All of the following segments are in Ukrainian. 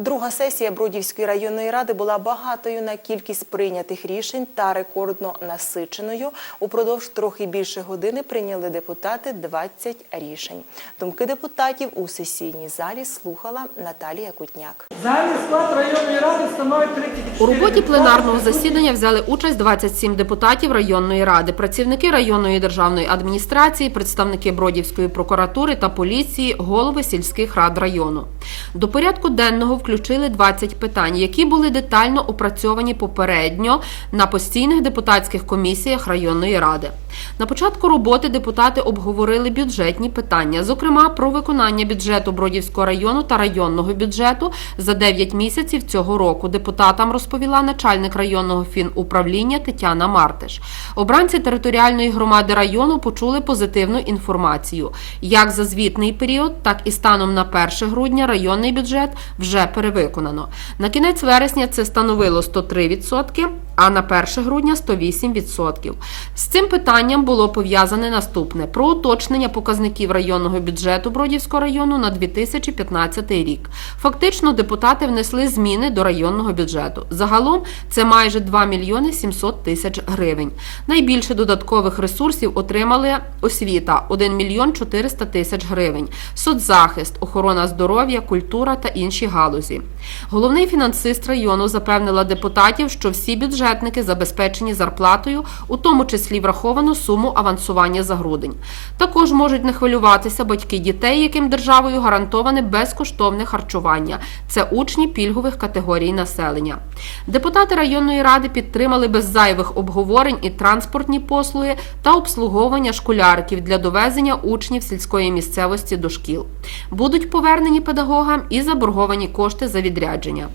Друга сесія Бродівської районної ради була багатою на кількість прийнятих рішень та рекордно насиченою. Упродовж трохи більше години прийняли депутати 20 рішень. Думки депутатів у сесійній залі слухала Наталія Кутняк. Загальний склад районної ради становить 34 У роботі пленарного засідання взяли участь 27 депутатів районної ради, працівники районної державної адміністрації, представники Бродівської прокуратури та поліції, голови сільських рад району. До порядку денного включили 20 питань, які були детально опрацьовані попередньо на постійних депутатських комісіях районної ради. На початку роботи депутати обговорили бюджетні питання, зокрема про виконання бюджету Бродівського району та районного бюджету за 9 місяців цього року. Депутатам розповіла начальник районного фінуправління Тетяна Мартиш. Обранці територіальної громади району почули позитивну інформацію. Як за звітний період, так і станом на 1 грудня районний бюджет вже перевиконано. На кінець вересня це становило 103%, а на 1 грудня 108%. З цим питанням було пов'язане наступне про уточнення показників районного бюджету Бродівського району на 2015 рік. Фактично, депутати внесли зміни до районного бюджету. Загалом це майже 2 мільйони 700 тисяч гривень. Найбільше додаткових ресурсів отримали освіта 1 мільйон 400 тисяч гривень, соцзахист, охорона здоров'я, культура та інші галузі. Головний фінансист району запевнила депутатів, що всі бюджетники забезпечені зарплатою, у тому числі враховано суму авансування за грудень. Також можуть не хвилюватися батьки дітей, яким державою гарантоване безкоштовне харчування. Це учні пільгових категорій населення. Депутати районної ради підтримали без зайвих обговорень і транспортні послуги та обслуговування школяриків для довезення учнів сільської місцевості до шкіл. Будуть повернені педагогам і заборговані кошти за відрядження.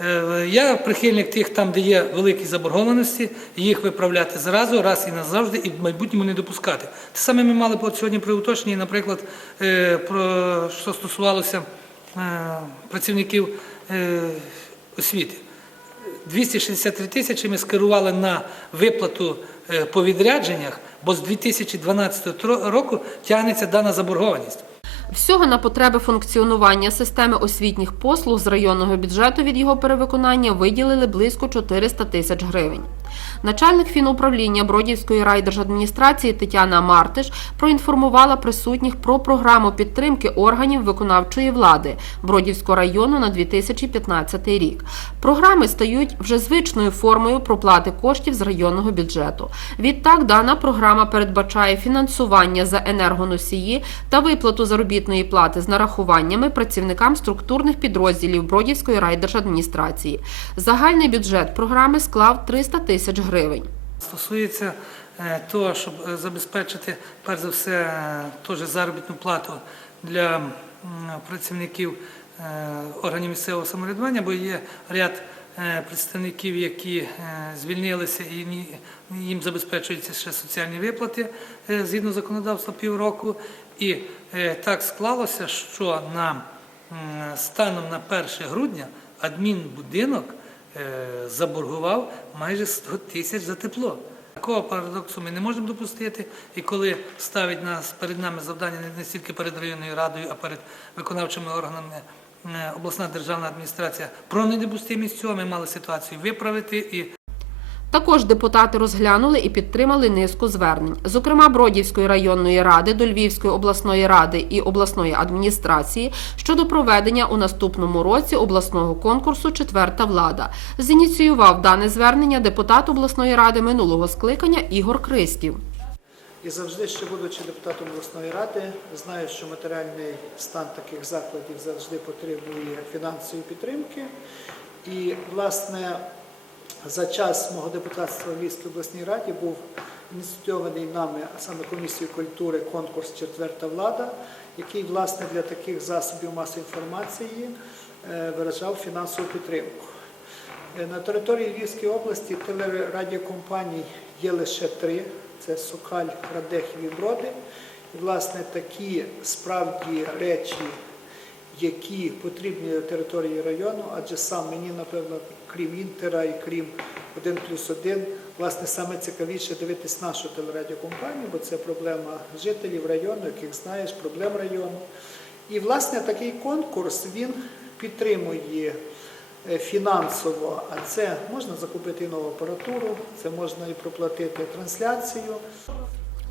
Е, Я прихильник тих, там, де є великі заборгованості, їх виправляти зразу, раз і назавжди, і в майбутньому не допускати. Те саме ми мали от сьогодні при уточненні, наприклад, е, про що стосувалося е, працівників освіти. 263 тисячі ми скерували на виплату по відрядженнях, бо з 2012 року тягнеться дана заборгованість. Всього на потреби функціонування системи освітніх послуг з районного бюджету від його перевиконання виділили близько 400 тисяч гривень. Начальник фінуправління Бродівської райдержадміністрації Тетяна Мартиш проінформувала присутніх про програму підтримки органів виконавчої влади Бродівського району на 2015 рік. Програми стають вже звичною формою проплати коштів з районного бюджету. Відтак, дана програма передбачає фінансування за енергоносії та виплату заробітної плати з нарахуваннями працівникам структурних підрозділів Бродівської райдержадміністрації. Загальний бюджет програми склав 300 тисяч гривень. Стосується е, того, щоб е, забезпечити, перш за все, е, теж заробітну плату для працівників органів місцевого самоврядування, бо є ряд представників, які звільнилися і їм забезпечуються ще соціальні виплати згідно законодавства півроку. І так склалося, що на станом на 1 грудня адмінбудинок заборгував майже 100 тисяч за тепло. Такого парадоксу ми не можемо допустити. І коли ставить нас перед нами завдання не- не стільки перед районною радою, а перед виконавчими органами е, обласна державна адміністрація про недопустимість цього, ми мали ситуацію виправити і Також депутати розглянули і підтримали низку звернень, зокрема Бродівської районної ради до Львівської обласної ради і обласної адміністрації щодо проведення у наступному році обласного конкурсу Четверта влада. Зініціював дане звернення депутат обласної ради минулого скликання Ігор Криспів. І завжди, ще будучи депутатом обласної ради, знаю, що матеріальний стан таких закладів завжди потребує фінансової підтримки. І, власне, за час мого депутатства в Львівській обласній раді був ініційований нами, а саме комісією культури, конкурс Четверта влада, який, власне, для таких засобів масової інформації е, виражав фінансову підтримку. Е, На території Львівської області телерадіокомпаній є лише три: це Сокаль, Радехів і Броди. І, власне, такі справді речі, які потрібні території району, адже сам мені, напевно, крім Інтера і крім 1 плюс 1, власне, саме цікавіше дивитись нашу телерадіокомпанію, бо це проблема жителів району, яких знаєш, проблем району. І, власне, такий конкурс, він підтримує е, фінансово, а це можна закупити нову апаратуру, це можна і проплатити трансляцію.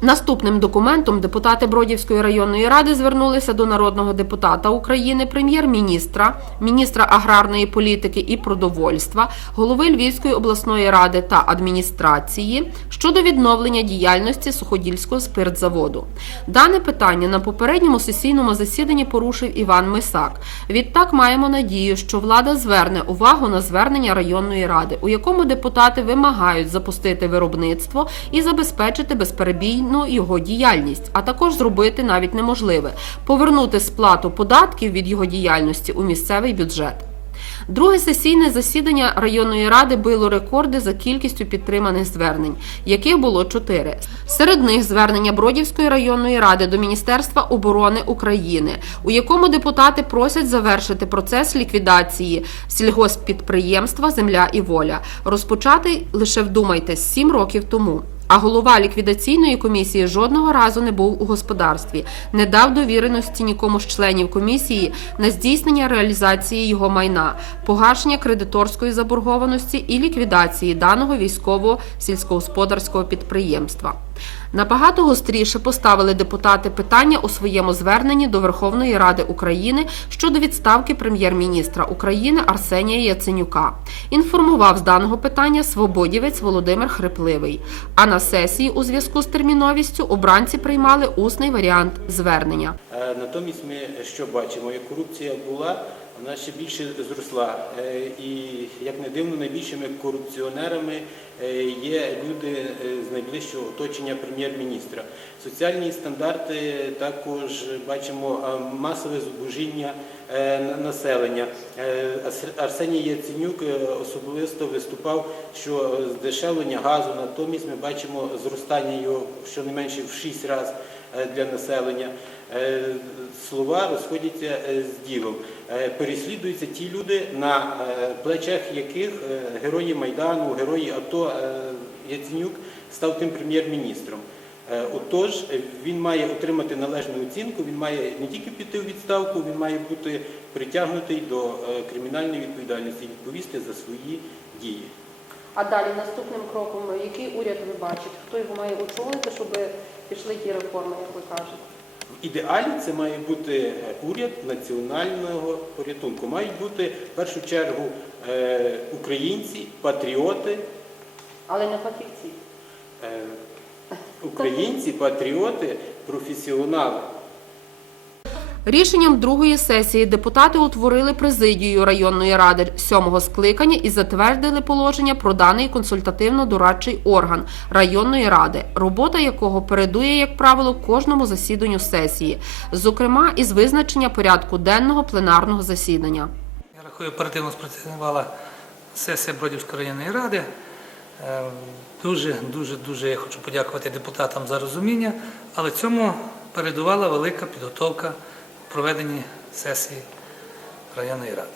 Наступним документом депутати Бродівської районної ради звернулися до народного депутата України, прем'єр-міністра, міністра аграрної політики і продовольства, голови Львівської обласної ради та адміністрації щодо відновлення діяльності суходільського спиртзаводу. Дане питання на попередньому сесійному засіданні порушив Іван Мисак. Відтак маємо надію, що влада зверне увагу на звернення районної ради, у якому депутати вимагають запустити виробництво і забезпечити безперебійну його діяльність, а також зробити навіть неможливе повернути сплату податків від його діяльності у місцевий бюджет. Друге сесійне засідання районної ради било рекорди за кількістю підтриманих звернень, яких було чотири. Серед них звернення Бродівської районної ради до Міністерства оборони України, у якому депутати просять завершити процес ліквідації сільгосппідприємства Земля і воля, розпочатий лише вдумайтесь сім років тому. А голова ліквідаційної комісії жодного разу не був у господарстві, не дав довіреності нікому з членів комісії на здійснення реалізації його майна, погашення кредиторської заборгованості і ліквідації даного військово-сільськогосподарського підприємства. Набагато гостріше поставили депутати питання у своєму зверненні до Верховної Ради України щодо відставки прем'єр-міністра України Арсенія Яценюка. Інформував з даного питання свободівець Володимир Хрипливий. А на сесії у зв'язку з терміновістю обранці приймали усний варіант звернення. Е, Натомість ми що бачимо, як корупція була, вона ще більше зросла. Е, І як не дивно, найбільшими корупціонерами е, є люди е, з найближчого оточення прем'єр-міністра. Соціальні стандарти також бачимо масове зубожіння е, населення. Арсеній Яценюк особисто виступав, що здешевлення газу, натомість ми бачимо зростання його щонайменше в 6 разів для населення. Е, Слова розходяться е, з ділом. Е, Переслідуються ті люди, на е, плечах яких е, герої Майдану, герої АТО е, Яценюк став тим прем'єр-міністром. Е, Отож, е, він має отримати належну оцінку, він має не тільки піти у відставку, він має бути притягнутий до е, кримінальної відповідальності і відповісти за свої дії. А далі наступним кроком, який уряд ви бачите? Хто його має очолити, щоб пішли ті реформи, як ви кажете? В ідеалі це має бути е, уряд національного порятунку. Мають бути в першу чергу е, українці, патріоти, Але не фахівці. е, українці, патріоти, професіонали. Рішенням другої сесії депутати утворили президію районної ради сьомого скликання і затвердили положення про даний консультативно-дорадчий орган районної ради, робота якого передує, як правило, кожному засіданню сесії, зокрема із визначення порядку денного пленарного засідання. Я рахую, оперативно спрацювала сесія Бродівської районної ради. Е, Дуже, дуже, дуже я хочу подякувати депутатам за розуміння, але цьому передувала велика підготовка проведенні сесії районної ради.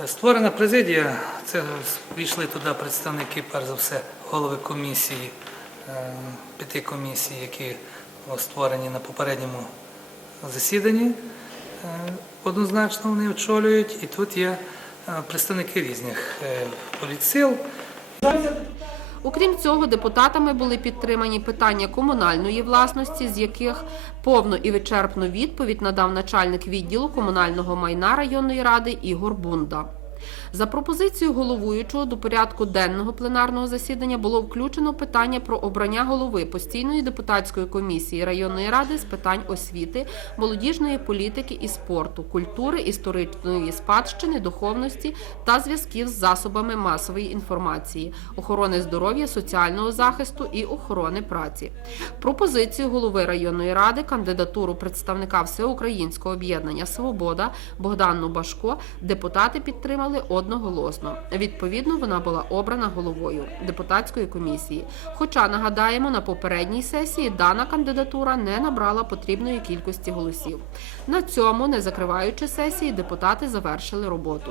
Е, Створена президія, це війшли туди представники, перш за все, голови комісії, е, п'яти комісій, які створені на попередньому засіданні. Е, Однозначно вони очолюють, і тут є представники різних політсил. Окрім цього, депутатами були підтримані питання комунальної власності, з яких повну і вичерпну відповідь надав начальник відділу комунального майна районної ради Ігор Бунда. За пропозицією головуючого до порядку денного пленарного засідання було включено питання про обрання голови постійної депутатської комісії районної ради з питань освіти, молодіжної політики і спорту, культури, історичної спадщини, духовності та зв'язків з засобами масової інформації, охорони здоров'я, соціального захисту і охорони праці. Пропозицію голови районної ради кандидатуру представника Всеукраїнського об'єднання Свобода Богдану Башко депутати підтримали одноголосно. Відповідно, вона була обрана головою депутатської комісії. Хоча нагадаємо, на попередній сесії дана кандидатура не набрала потрібної кількості голосів. На цьому, не закриваючи сесії, депутати завершили роботу.